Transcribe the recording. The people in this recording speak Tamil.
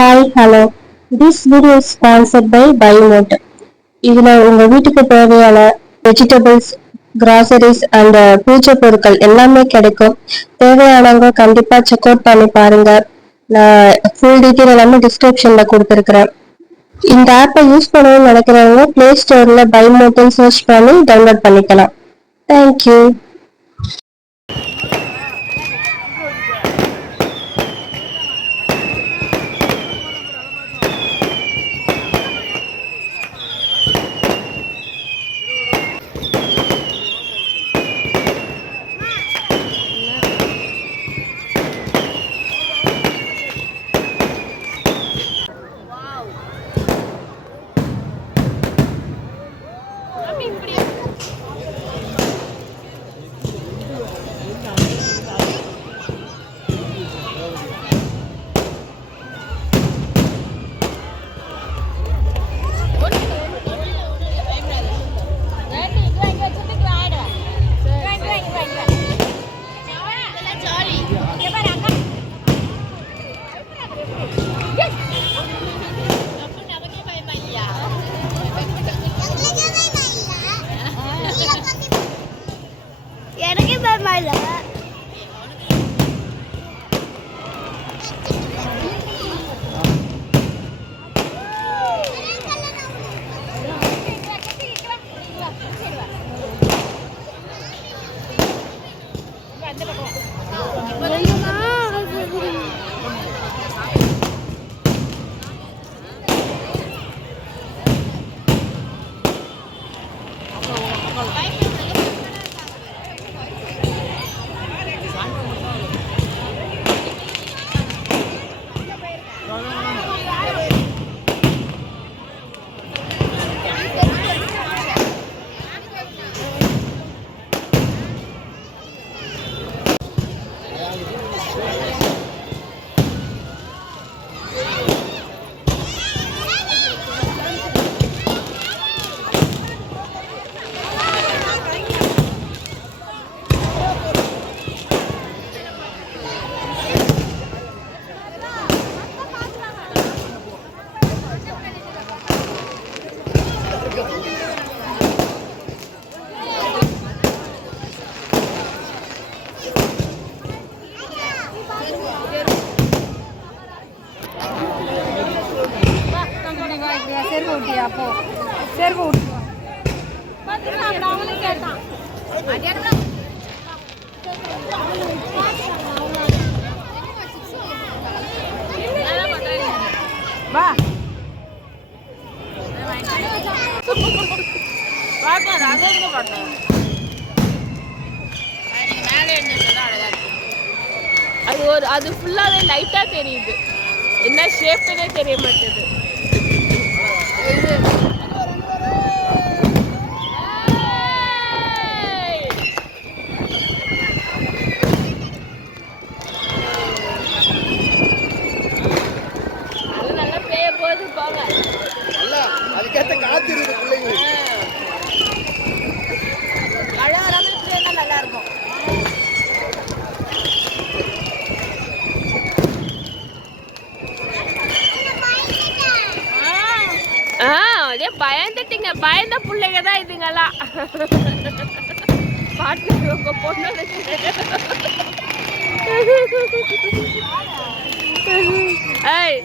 Hi hello. This video is sponsored by பைமோட். இதுல உங்க வீட்டுக்கு தேவையான வெஜிடபிள்ஸ், கிராசரிஸ் அண்ட் பூஜை பொருட்கள் எல்லாமே கிடைக்கும். தேவையானவங்க கண்டிப்பா செக் அவுட் பண்ணி பாருங்க. நான் ஃபுல் டீட்டெயில் எல்லாமே டிஸ்கிரிப்ஷன்ல கொடுத்துருக்கிறேன். இந்த ஆப்பை யூஸ் பண்ணணும்னு நினைக்கிறவங்க பிளே ஸ்டோர்ல பைமோட்னு சர்ச் பண்ணி டவுன்லோட் பண்ணிக்கலாம். தேங்க்யூ. எனக்கே பயமா இல்ல. அது ஃபுல்லாவே லைட்டா தெரியுது. என்ன ஷேப்னே தெரிய மாட்டேது. நல்லா பேய போது போங்க. அதுக்கேற்ற காத்து இருக்குது பிள்ளைங்களுக்கு. மழை வராமல் இப்படியே நல்லா இருக்கும். அப்படியே பயந்துட்டீங்க. பயந்த பிள்ளைங்க தான் இதுங்கெல்லாம். பாட்டு உங்க பொண்ணு ஏய்